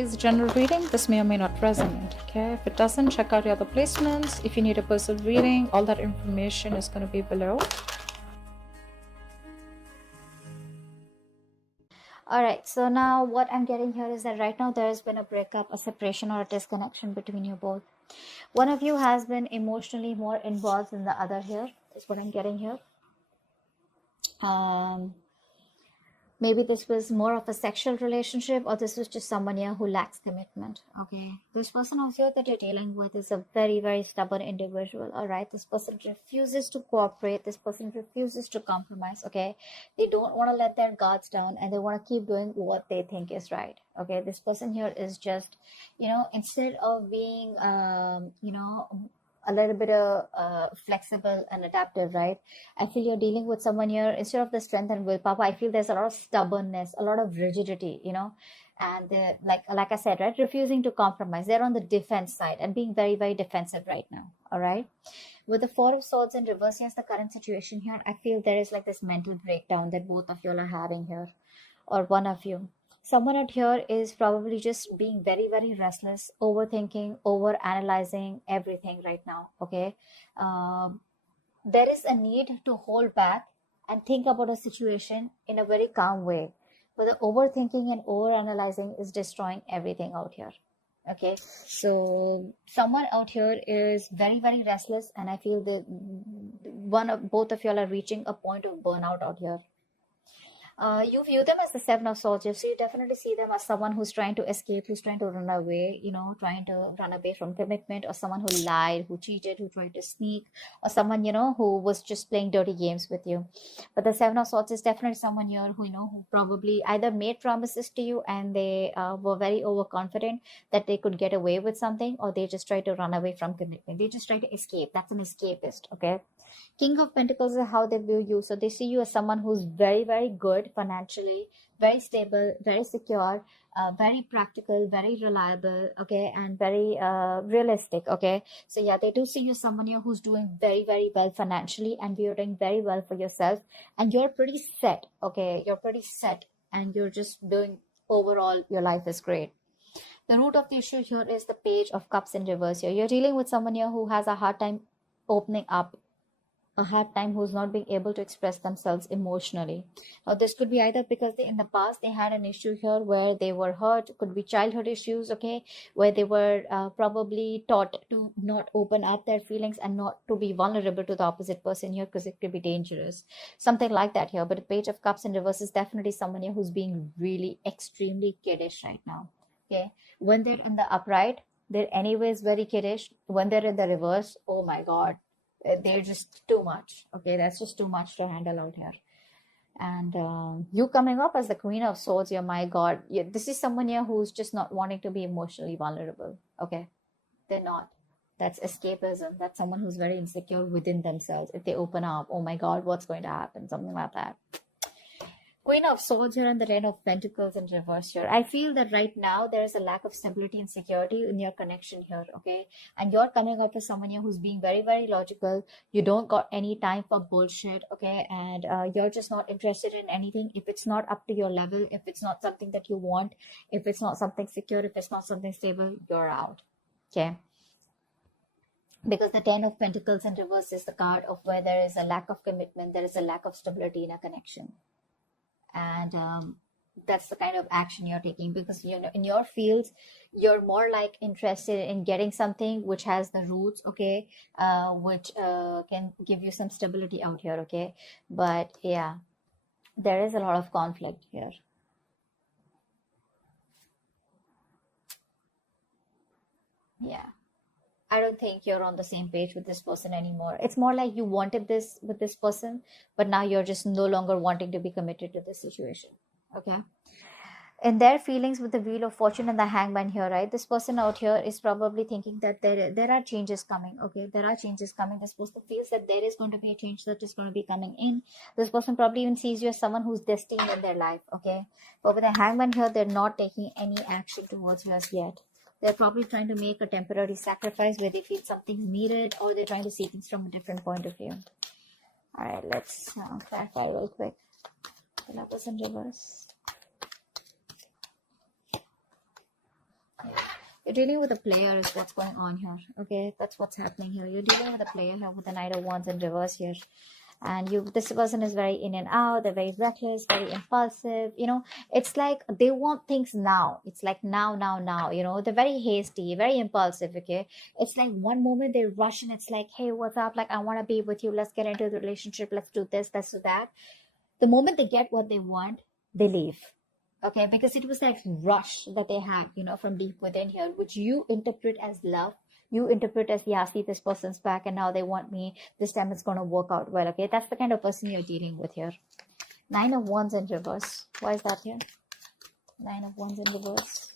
is a general reading. This may or may not resonate. Okay, if it doesn't, check out your other placements. If you need a personal reading, all that information is going to be below. All right, so now what I'm getting here is that right now there has been a breakup, a separation, or a disconnection between you both. One of you has been emotionally more involved than the other here, is what I'm getting here. Maybe this was more of a sexual relationship, or this was just someone here who lacks commitment. Okay, this person out here that you're dealing with is a very, very stubborn individual. All right, this person refuses to cooperate. This person refuses to compromise. Okay, they don't want to let their guards down, and they want to keep doing what they think is right. Okay, this person here is just, instead of being, a little bit of flexible and adaptive, right? I feel you're dealing with someone here, instead of the strength and willpower, I feel there's a lot of stubbornness, a lot of rigidity, and they're, like I said, right, refusing to compromise. They're on the defense side and being very, very defensive right now. All right, with the Four of Swords in reverse, yes, the current situation here, I feel there is like this mental breakdown that both of you are having here, or one of you. Someone out here is probably just being very, very restless, overthinking, over analyzing everything right now. Okay, there is a need to hold back and think about a situation in a very calm way, but the overthinking and over analyzing is destroying everything out here. Okay, so someone out here is very, very restless, and I feel that both of y'all are reaching a point of burnout out here. You view them as the Seven of Swords, so you definitely see them as someone who's trying to escape, who's trying to run away, trying to run away from commitment, or someone who lied, who cheated, who tried to sneak, or someone, who was just playing dirty games with you. But the Seven of Swords is definitely someone here who, who probably either made promises to you and they were very overconfident that they could get away with something, or they just try to run away from commitment. They just try to escape. That's an escapist, okay? King of Pentacles is how they view you. So they see you as someone who's very, very good financially, very stable, very secure, very practical, very reliable, okay, and very realistic, okay. So yeah, they do see you as someone here who's doing very, very well financially, and you're doing very well for yourself, and you're pretty set, okay. You're pretty set, and you're just doing overall, your life is great. The root of the issue here is the Page of Cups in reverse here. You're dealing with someone here who has a hard time opening up, a hard time, who's not being able to express themselves emotionally. Now, this could be either because in the past they had an issue here where they were hurt, could be childhood issues, okay, where they were probably taught to not open up their feelings and not to be vulnerable to the opposite person here, because it could be dangerous. Something like that here. But the Page of Cups in reverse is definitely someone here who's being really extremely kiddish right now, okay. When they're in the upright, they're anyways very kiddish. When they're in the reverse, oh my god, they're just too much, okay. That's just too much to handle out here. And you coming up as the Queen of Swords here, my god, this is someone here who's just not wanting to be emotionally vulnerable, okay. They're not. That's escapism. That's someone who's very insecure within themselves. If they open up, oh my god, what's going to happen, something like that. Queen of Swords here and the Ten of Pentacles in reverse here. I feel that right now there is a lack of stability and security in your connection here, okay? And you're coming up with someone here who's being very, very logical. You don't got any time for bullshit, okay? And you're just not interested in anything. If it's not up to your level, if it's not something that you want, if it's not something secure, if it's not something stable, you're out, okay? Because the Ten of Pentacles in reverse is the card of where there is a lack of commitment, there is a lack of stability in a connection. And that's the kind of action you're taking, because in your fields you're more like interested in getting something which has the roots, okay, which can give you some stability out here, okay. But yeah, there is a lot of conflict here. Yeah, I don't think you're on the same page with this person anymore. It's more like you wanted this with this person, but now you're just no longer wanting to be committed to this situation, okay. In their feelings, with the Wheel of Fortune and the Hangman here, right, this person out here is probably thinking that there are changes coming, okay. There are changes coming. This person feels that there is going to be a change that is going to be coming in. This person probably even sees you as someone who's destined in their life, okay. But with the Hangman here, they're not taking any action towards you as yet. They're probably trying to make a temporary sacrifice where they feel something's needed, or they're trying to see things from a different point of view. All right, let's clarify real quick. The Lovers in reverse. You're dealing with a player is what's going on here. Okay, that's what's happening here. You're dealing with a player here with the Knight of Wands in reverse here. And this person is very in and out. They're very reckless, very impulsive. You know, it's like they want things now. It's like now, now, now. You know, they're very hasty, very impulsive. Okay, it's like one moment they rush and it's like, hey, what's up? Like, I want to be with you. Let's get into the relationship. Let's do this. Let's do that. The moment they get what they want, they leave. Okay, because it was like rush that they had, you know, from deep within here, which you interpret as love. You interpret as, yeah, see, this person's back and now they want me. This time it's going to work out well. Okay, that's the kind of person you're dealing with here. 9 of Wands in reverse. Why is that here? 9 of Wands in reverse.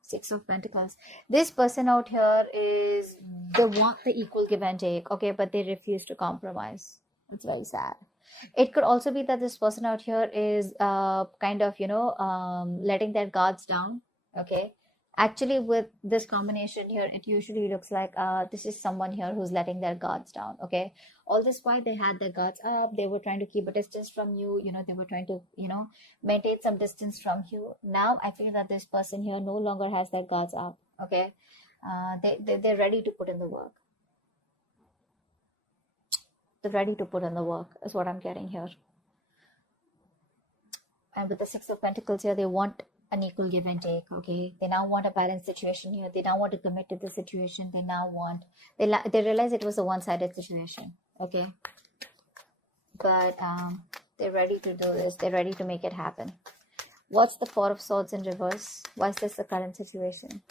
6 of Pentacles. This person out here is, they want the equal give and take. Okay, but they refuse to compromise. It's very sad. It could also be that this person out here is kind of, you know, letting their guards down. Okay. Actually, with this combination here, it usually looks like this is someone here who's letting their guards down. Okay. All this while they had their guards up, they were trying to keep a distance from you. You know, they were trying to, you know, maintain some distance from you. Now, I feel that this person here no longer has their guards up. Okay. They're ready to put in the work. They're ready to put in the work is what I'm getting here. And with the 6 of Pentacles here, they want an equal give and take. Okay, they now want a balanced situation here. They now want to commit to the situation. They now want, they realize it was a one-sided situation. Okay, but they're ready to do this. They're ready to make it happen. What's the 4 of Swords in reverse? Why is this the current situation?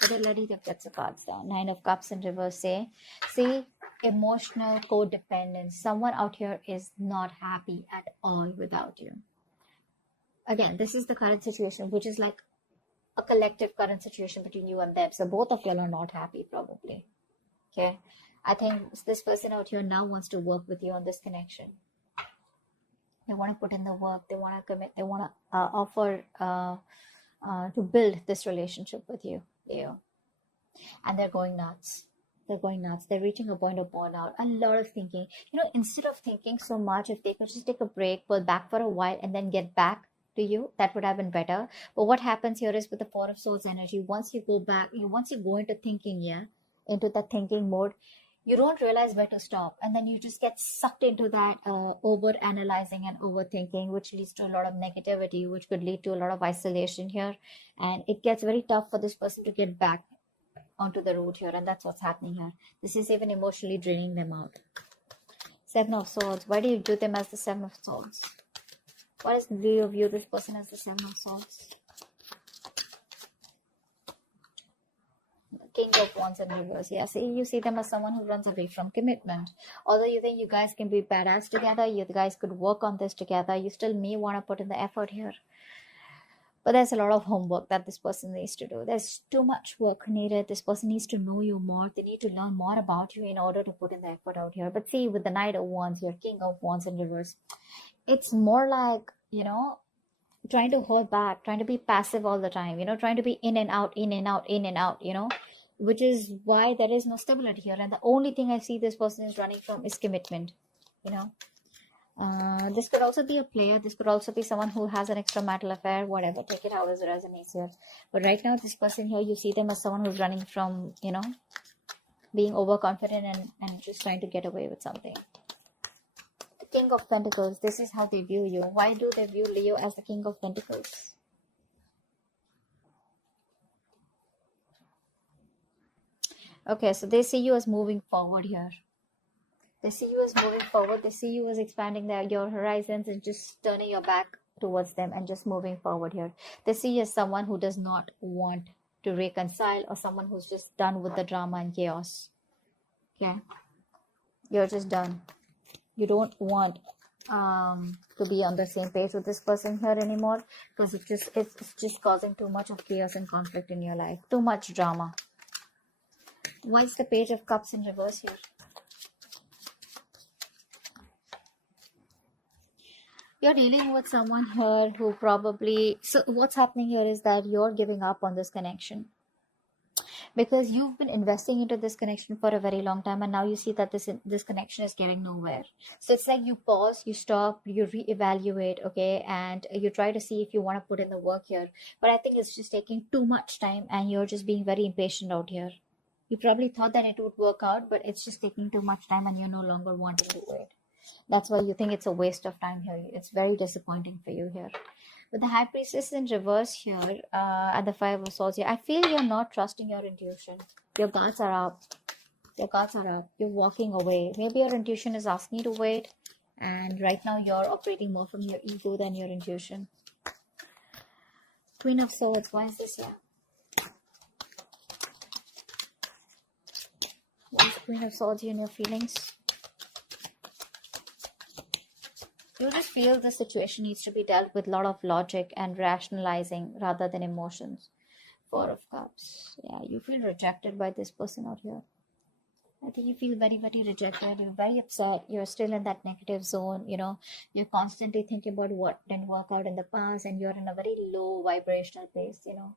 But they're ready to get the cards down. 9 of Cups in reverse. See, emotional codependence. Someone out here is not happy at all without you. Again, this is the current situation, which is like a collective current situation between you and them. So both of y'all are not happy, probably. Okay. I think this person out here now wants to work with you on this connection. They want to put in the work. They want to commit. They want to offer to build this relationship with you. And they're going nuts. They're going nuts. They're reaching a point of burnout. A lot of thinking. You know, instead of thinking so much, if they could just take a break, pull back for a while, and then get back to you, that would have been better. But what happens here is with the 4 of Swords energy, once you go back, once you go into thinking, into that thinking mode, you don't realize where to stop. And then you just get sucked into that over analyzing and overthinking, which leads to a lot of negativity, which could lead to a lot of isolation here. And it gets very tough for this person to get back onto the road here. And that's what's happening here. This is even emotionally draining them out. 7 of Swords. Why do you do them as the 7 of Swords? Why do you view this person as the 7 of Swords? King of Wands in reverse. Yeah, see, you see them as someone who runs away from commitment. Although you think you guys can be badass together, you guys could work on this together, you still may want to put in the effort here. But there's a lot of homework that this person needs to do. There's too much work needed. This person needs to know you more. They need to learn more about you in order to put in the effort out here. But see, with the Knight of Wands, your King of Wands in reverse, it's more like, you know, trying to hold back, trying to be passive all the time, you know, trying to be in and out, in and out, in and out, you know, which is why there is no stability here. And the only thing I see this person is running from is commitment, you know. This could also be a player. This could also be someone who has an extramarital affair, whatever. Take it how it resonates here. But right now, this person here, you see them as someone who's running from, you know, being overconfident and just trying to get away with something. The King of Pentacles, this is how they view you. Why do they view Leo as the King of Pentacles? Okay, so they see you as moving forward here. They see you as moving forward. They see you as expanding your horizons and just turning your back towards them and just moving forward here. They see you as someone who does not want to reconcile, or someone who's just done with the drama and chaos. Okay, you're just done. You don't want to be on the same page with this person here anymore, because it's just causing too much of chaos and conflict in your life. Too much drama. Why is the Page of Cups in reverse here? You're dealing with someone here who probably... So what's happening here is that you're giving up on this connection. because you've been investing into this connection for a very long time, and now you see that this connection is getting nowhere. So it's like you pause, you stop, you reevaluate, okay, and you try to see if you want to put in the work here. But I think it's just taking too much time, and you're just being very impatient out here. You probably thought that it would work out, but it's just taking too much time, and you're no longer wanting to wait. That's why you think it's a waste of time here. It's very disappointing for you here. With the High Priestess in reverse here, and the Five of Swords here, I feel you're not trusting your intuition. Your guards are up. Your guards are up. You're walking away. Maybe your intuition is asking you to wait, and right now you're operating more from your ego than your intuition. Queen of Swords, why is this here? What is Queen of Swords in your feelings? You just feel the situation needs to be dealt with a lot of logic and rationalizing rather than emotions. Four of Cups. Yeah, you feel rejected by this person out here. I think you feel very, very rejected. You're very upset. You're still in that negative zone. You know, you're constantly thinking about what didn't work out in the past, and you're in a very low vibrational place, you know.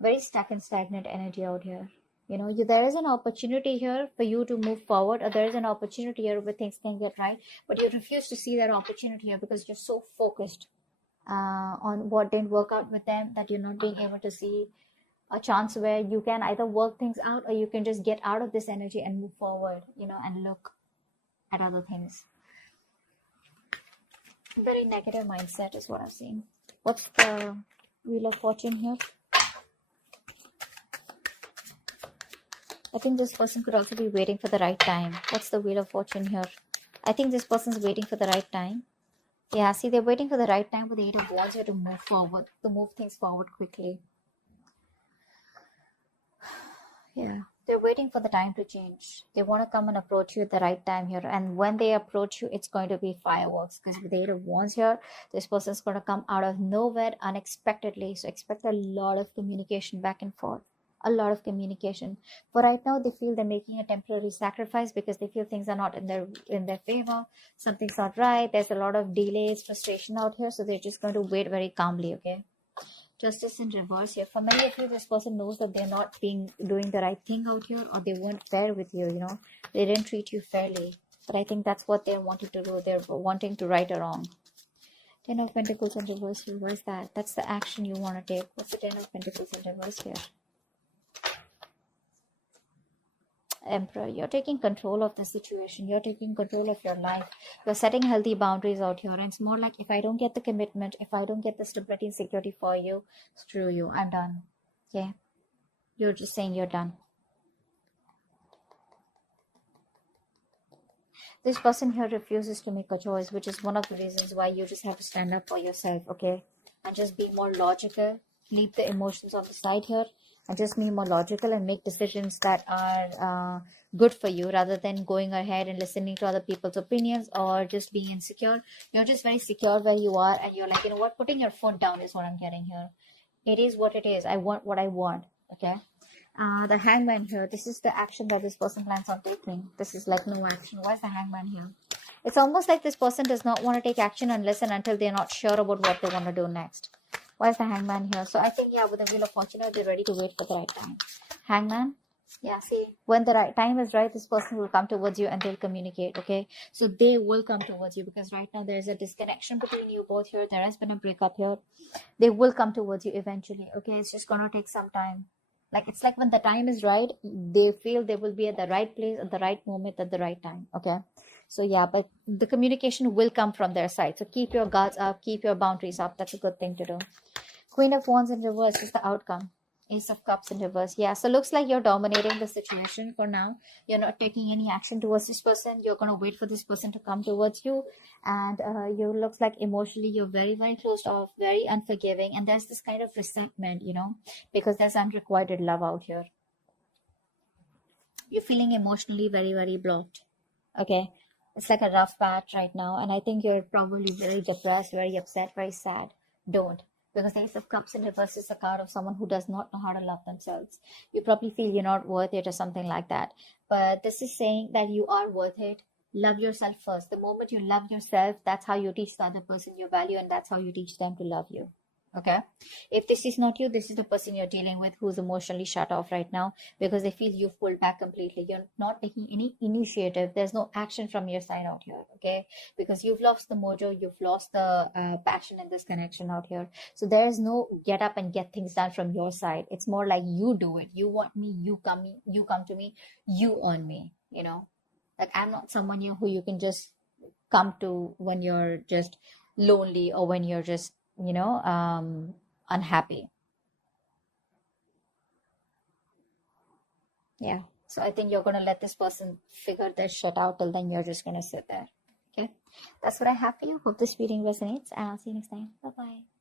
Very stuck and stagnant energy out here. You know, there is an opportunity here for you to move forward, or there is an opportunity here where things can get right, but you refuse to see that opportunity here because you're so focused on what didn't work out with them that you're not being able to see a chance where you can either work things out, or you can just get out of this energy and move forward, you know, and look at other things. Very negative mindset is what I've seen. What's the Wheel of Fortune here? I think this person could also be waiting for the right time. What's the Wheel of Fortune here? I think this person's waiting for the right time. Yeah, see, they're waiting for the right time with the Eight of Wands here to move forward, to move things forward quickly. Yeah, they're waiting for the time to change. They want to come and approach you at the right time here. And when they approach you, it's going to be fireworks. Because with the Eight of Wands here, this person's going to come out of nowhere unexpectedly. So expect a lot of communication back and forth. A lot of communication. For right now, they feel they're making a temporary sacrifice because they feel things are not in their favor. Something's not right. There's a lot of delays, frustration out here. So they're just going to wait very calmly, okay? Justice in reverse here. For many of you, this person knows that they're not doing the right thing out here, or they weren't fair with you, you know. They didn't treat you fairly. But I think that's what they're wanting to do. They're wanting to right a wrong. Ten of Pentacles in reverse here. What is that? That's the action you want to take. What's the Ten of Pentacles in reverse here? Emperor, you're taking control of the situation. You're taking control of your life. You're setting healthy boundaries out here. And it's more like, if I don't get the commitment, if I don't get the stability and security for you, screw you. I'm done. Okay? You're just saying you're done. This person here refuses to make a choice, which is one of the reasons why you just have to stand up for yourself, okay? And just be more logical. Leave the emotions on the side here. And just be more logical and make decisions that are good for you, rather than going ahead and listening to other people's opinions or just being insecure. You're just very secure where you are, and you're like, you know what, putting your foot down is what I'm getting here. It is what it is. I want what I want, okay? The Hangman here, this is the action that this person plans on taking. This is like no action. Why is the Hangman here? It's almost like this person does not want to take action unless and until they're not sure about what they want to do next. Why is the Hangman here? So I think, yeah, with the Wheel of Fortune, they're ready to wait for the right time. Hangman, yeah, see, when the right time is right, this person will come towards you and they'll communicate, okay? So they will come towards you, because right now there's a disconnection between you both here. There has been a breakup here. They will come towards you eventually, okay? It's just going to take some time. Like, it's like when the time is right, they feel they will be at the right place at the right moment at the right time, okay? So yeah, but the communication will come from their side. So keep your guards up, keep your boundaries up. That's a good thing to do. Queen of Wands in reverse is the outcome. Ace of Cups in reverse. Yeah, so looks like you're dominating the situation for now. You're not taking any action towards this person. You're going to wait for this person to come towards you. And you looks like emotionally you're very, very closed off, very unforgiving. And there's this kind of resentment, you know, because there's unrequited love out here. You're feeling emotionally very, very blocked. Okay. It's like a rough patch right now. And I think you're probably very depressed, very upset, very sad. Don't. Because the Ace of Cups in reverse is a card of someone who does not know how to love themselves. You probably feel you're not worth it or something like that. But this is saying that you are worth it. Love yourself first. The moment you love yourself, that's how you teach the other person your value, and that's how you teach them to love you. Okay, if this is not you, this is the person you're dealing with who's emotionally shut off right now because they feel you've pulled back completely. You're not taking any initiative. There's no action from your side out here. Okay, because you've lost the mojo, you've lost the passion in this connection out here. So there's no get up and get things done from your side. It's more like you do it. You want me, you come to me, you on me. You know, like I'm not someone here who you can just come to when you're just lonely or when you're just unhappy. Yeah, so I think you're going to let this person figure their shit out. Till then you're just going to sit there. Okay, that's what I have for you. Hope this reading resonates, and I'll see you next time. Bye bye.